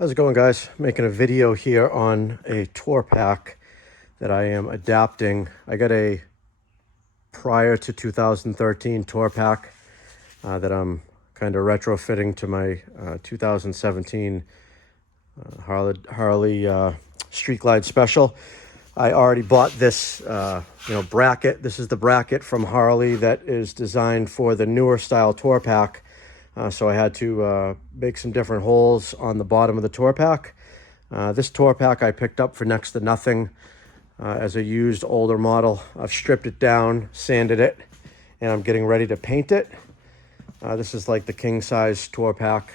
How's it going, guys? Making a video here on a tour pack that I am adapting. I got a prior to 2013 tour pack that I'm kind of retrofitting to my 2017 Harley Street Glide Special. I already bought this bracket. This is the bracket from Harley that is designed for the newer style tour pack. So I had to make some different holes on the bottom of the tour pack. This tour pack I picked up for next to nothing as a used older model. I've stripped it down, sanded it, and I'm getting ready to paint it. This is like the king size tour pack.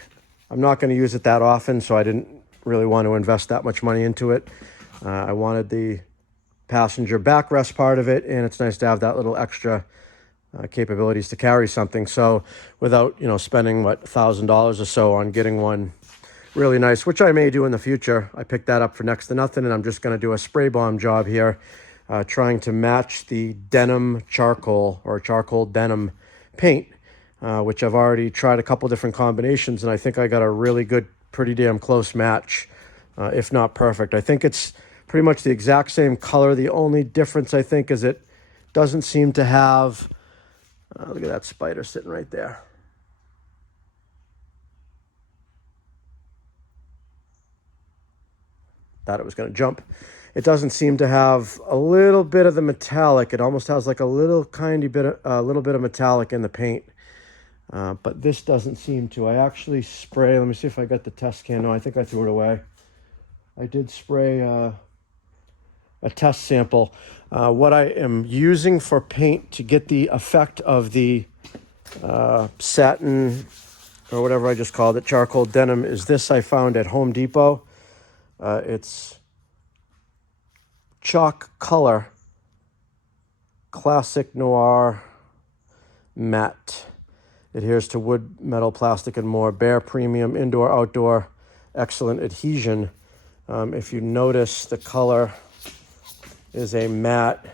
I'm not going to use it that often, so I didn't really want to invest that much money into it. I wanted the passenger backrest part of it, and it's nice to have that little extra capabilities to carry something. So without, spending $1,000 or so on getting one really nice, which I may do in the future, I picked that up for next to nothing, and I'm just going to do a spray bomb job here, trying to match the denim charcoal or charcoal denim paint, which I've already tried a couple different combinations, and I think I got a really good, pretty damn close match, if not perfect. I think it's pretty much the exact same color. The only difference, I think, is it doesn't seem to have look at that spider sitting right there. Thought it was going to jump. It doesn't seem to have a little bit of the metallic. It almost has like a little bit of metallic in the paint. But this doesn't seem to. I actually spray. Let me see if I got the test can. No, I think I threw it away. I did spray a test sample. What I am using for paint to get the effect of the satin, or whatever I just called it, charcoal denim, is this I found at Home Depot. It's chalk color, classic noir matte. Adheres to wood, metal, plastic, and more. Bare premium, indoor, outdoor, excellent adhesion. If you notice, the color is a matte,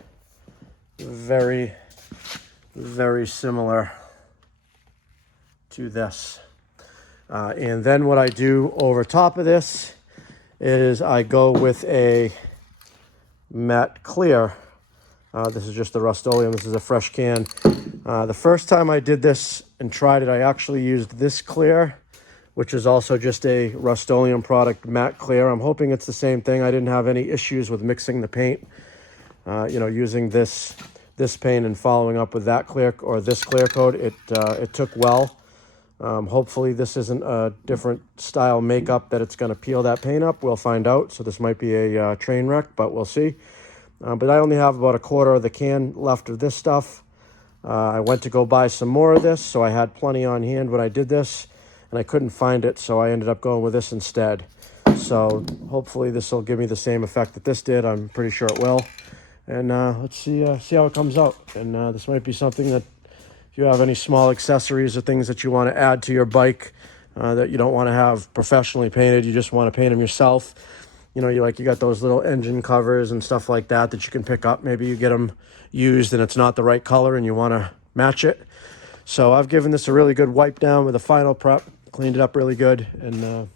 very, very similar to this. And then what I do over top of this is I go with a matte clear. This is just the Rust-Oleum. This is a fresh can. The first time I did this and tried it, I actually used this clear, which is also just a Rust-Oleum product, matte clear. I'm hoping it's the same thing. I didn't have any issues with mixing the paint. Using this paint and following up with that clear or this clear coat, it took well. Hopefully this isn't a different style makeup that it's going to peel that paint up. We'll find out. So this might be a train wreck, but we'll see. But I only have about a quarter of the can left of this stuff. I went to go buy some more of this, so I had plenty on hand when I did this, and I couldn't find it, so I ended up going with this instead. So hopefully this will give me the same effect that this did. I'm pretty sure it will. And let's see how it comes out. And this might be something that if you have any small accessories or things that you want to add to your bike that you don't want to have professionally painted, you just want to paint them yourself. You got those little engine covers and stuff like that that you can pick up. Maybe you get them used and it's not the right color and you want to match it. So I've given this a really good wipe down with a final prep, cleaned it up really good, and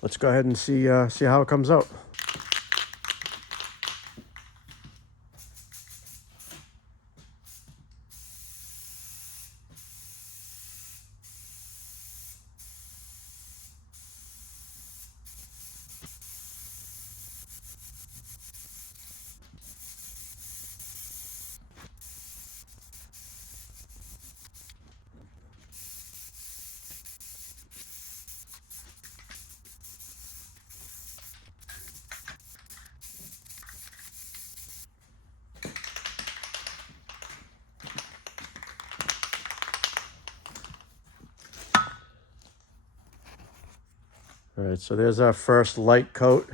let's go ahead and see how it comes out. All right, so there's our first light coat.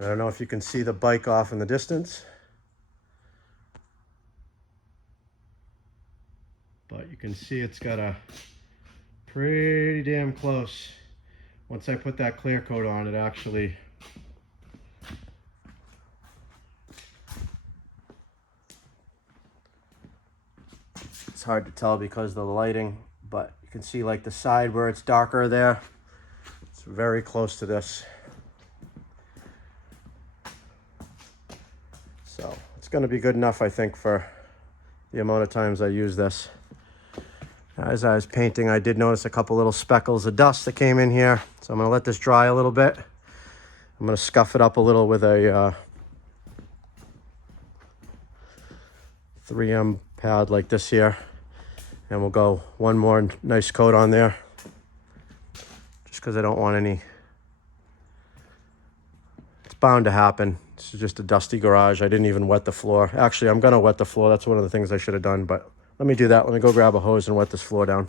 I don't know if you can see the bike off in the distance, but you can see it's got a pretty damn close. Once I put that clear coat on, it actually it's hard to tell because of the lighting, but you can see like the side where it's darker there. It's very close to this. So it's going to be good enough, I think, for the amount of times I use this. As I was painting, I did notice a couple little speckles of dust that came in here. So I'm going to let this dry a little bit. I'm going to scuff it up a little with a 3M pad like this here. And we'll go one more nice coat on there. Just because I don't want any... It's bound to happen. This is just a dusty garage. I didn't even wet the floor. Actually, I'm going to wet the floor. That's one of the things I should have done, but let me do that. Let me go grab a hose and wet this floor down.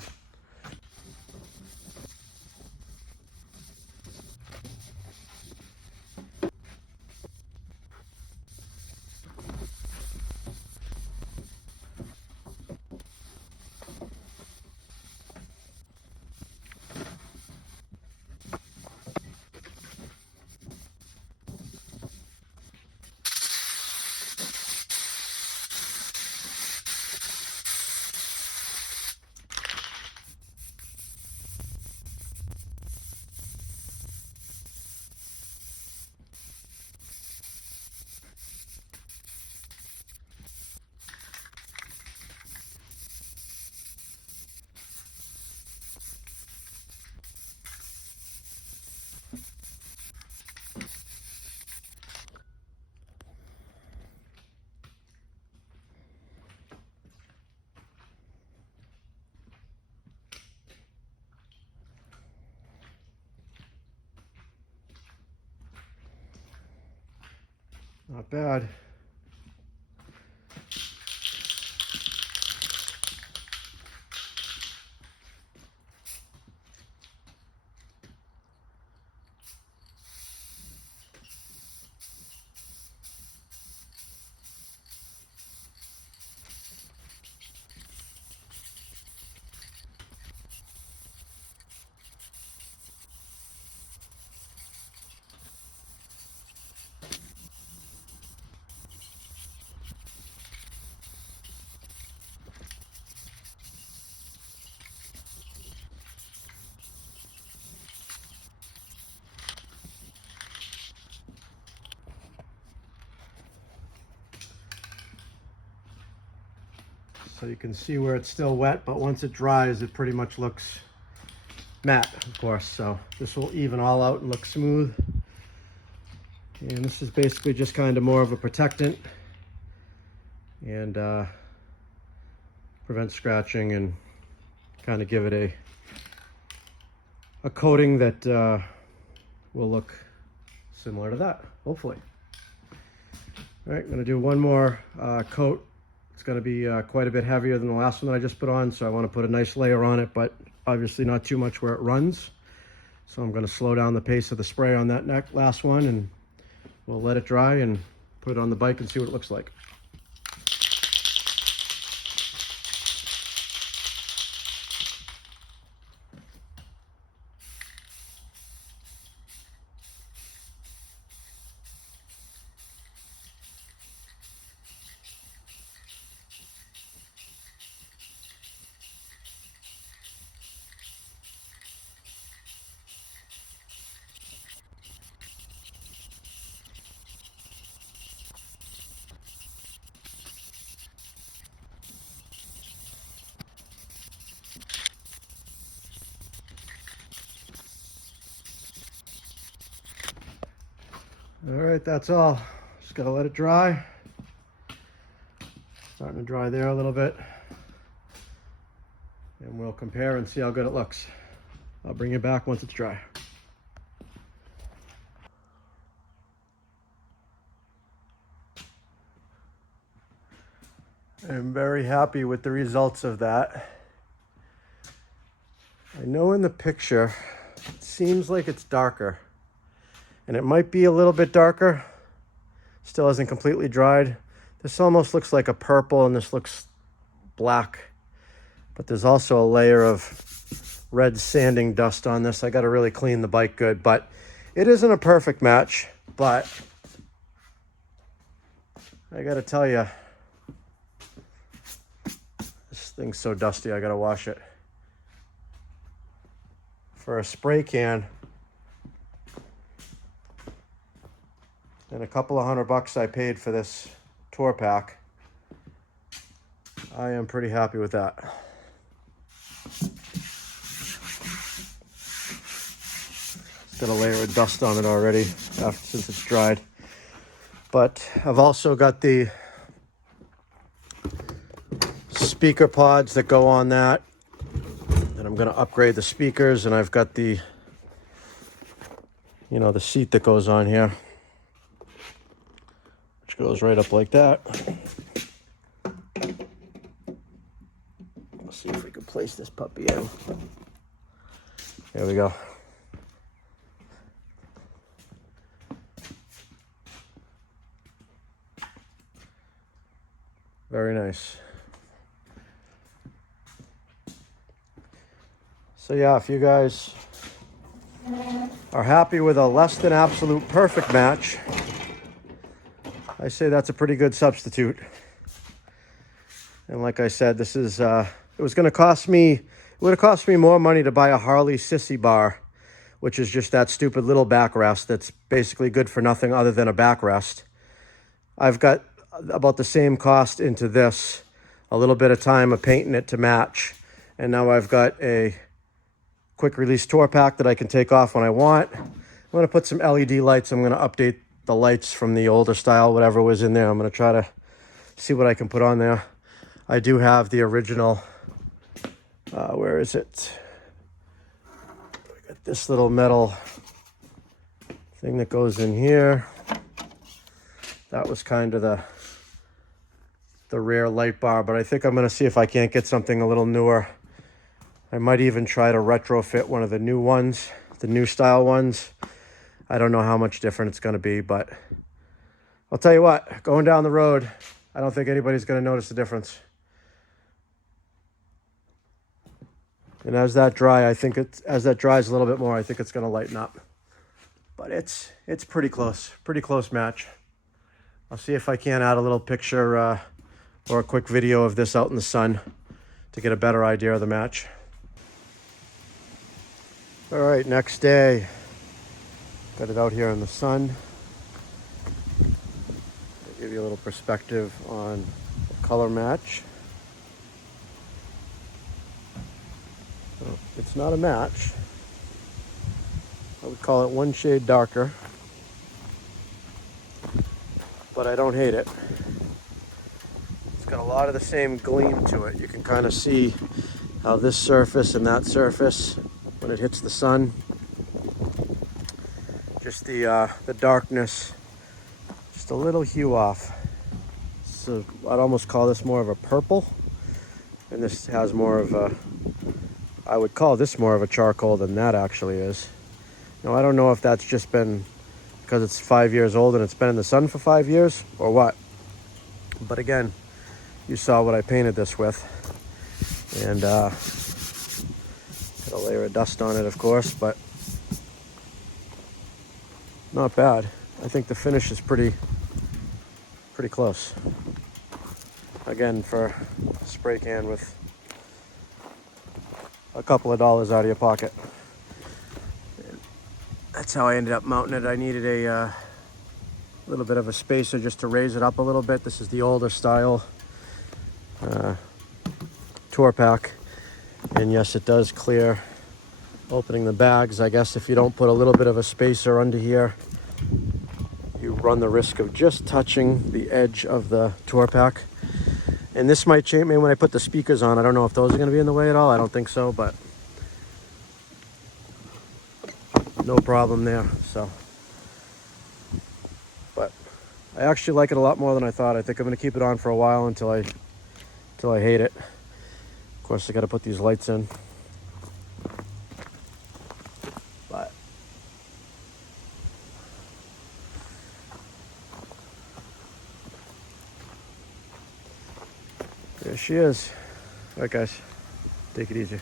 Not bad. So you can see where it's still wet, but once it dries, it pretty much looks matte, of course. So this will even all out and look smooth. And this is basically just kind of more of a protectant and prevent scratching and kind of give it a coating that will look similar to that, hopefully. All right, I'm gonna do one more coat. It's going to be quite a bit heavier than the last one that I just put on, so I want to put a nice layer on it, but obviously not too much where it runs. So I'm going to slow down the pace of the spray on that last one, and we'll let it dry and put it on the bike and see what it looks like. All right, that's all. Just gotta let it dry. Starting to dry there a little bit. And we'll compare and see how good it looks. I'll bring it back once it's dry. I'm very happy with the results of that. I know in the picture, it seems like it's darker. And it might be a little bit darker. Still hasn't completely dried. This almost looks like a purple and this looks black. But there's also a layer of red sanding dust on this. I gotta really clean the bike good, but it isn't a perfect match, but I gotta tell you, this thing's so dusty, I gotta wash it. For a spray can, and a couple of $100 I paid for this tour pack. I am pretty happy with that. It's got a layer of dust on it already since it's dried. But I've also got the speaker pods that go on that. And I'm going to upgrade the speakers, and I've got the, you know, the seat that goes on here, which goes right up like that. Let's see if we can place this puppy in. There we go. Very nice. So yeah, if you guys are happy with a less than absolute perfect match, I say that's a pretty good substitute. And like I said, this is, it would have cost me more money to buy a Harley sissy bar, which is just that stupid little backrest that's basically good for nothing other than a backrest. I've got about the same cost into this, a little bit of time of painting it to match. And now I've got a quick release tour pack that I can take off when I want. I'm going to put some LED lights. I'm going to update the lights from the older style, whatever was in there. I'm going to try to see what I can put on there. I do have the original, where is it? We got this little metal thing that goes in here. That was kind of the rare light bar, but I think I'm going to see if I can't get something a little newer. I might even try to retrofit one of the new ones, the new style ones. I don't know how much different it's going to be, but I'll tell you what, going down the road, I don't think anybody's going to notice the difference. And as that dries a little bit more, I think it's going to lighten up. But it's pretty close match. I'll see if I can add a little picture or a quick video of this out in the sun to get a better idea of the match. All right, next day. Got it out here in the sun. I'll give you a little perspective on the color match. So it's not a match. I would call it one shade darker, but I don't hate it. It's got a lot of the same gleam to it. You can kind of see how this surface and that surface, when it hits the sun, just the darkness, just a little hue off. So I'd almost call this more of a purple, and this has more of a, I would call this more of a charcoal than that actually is. Now I don't know if that's just been because it's 5 years old and it's been in the sun for 5 years or what, but again, you saw what I painted this with, and got a layer of dust on it, of course, but not bad. I think the finish is pretty close. Again, for a spray can with a couple of dollars out of your pocket. And that's how I ended up mounting it. I needed a little bit of a spacer just to raise it up a little bit. This is the older style tour pack, and yes, it does clear opening the bags. I guess if you don't put a little bit of a spacer under here, you run the risk of just touching the edge of the tour pack. And this might change me when I put the speakers on. I don't know if those are going to be in the way at all. I don't think so, but no problem there. So, but I actually like it a lot more than I thought. I think I'm going to keep it on for a while until I hate it. Of course, I got to put these lights in. But there she is. All right, guys, take it easy.